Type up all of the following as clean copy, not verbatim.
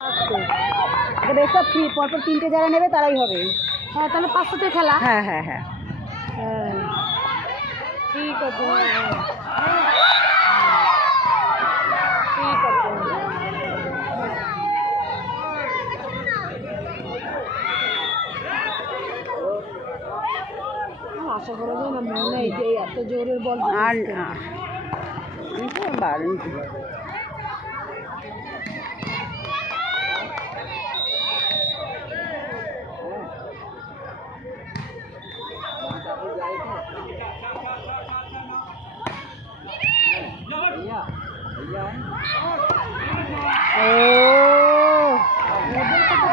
আচ্ছা, best of 3 পরপর 3টে যারা নেবে তারাই হবে। হ্যাঁ, তাহলে 500 খেলা। হ্যাঁ হ্যাঁ হ্যাঁ হ্যাঁ, ঠিক আছে। ঠিক আছে। আশা করা যায় না, মনে হয় যে এত জোরের বল আর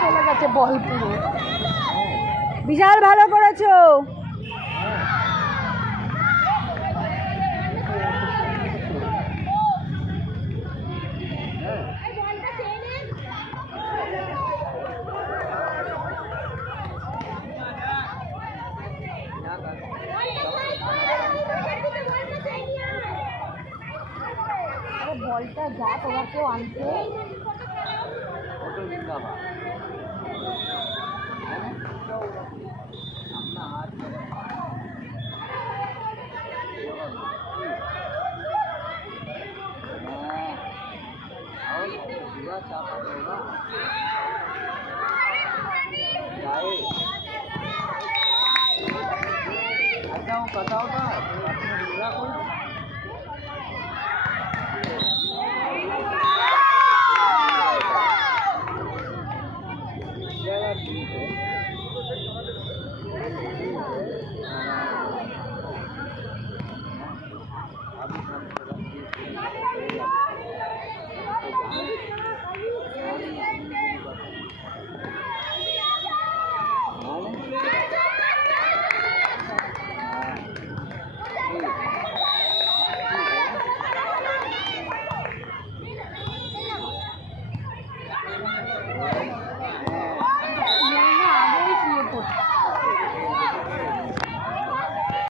চলে গেছে বল পুরো। বিশাল ভালো করেছো। বলটা যা তোমার কেউ আনতে बताओ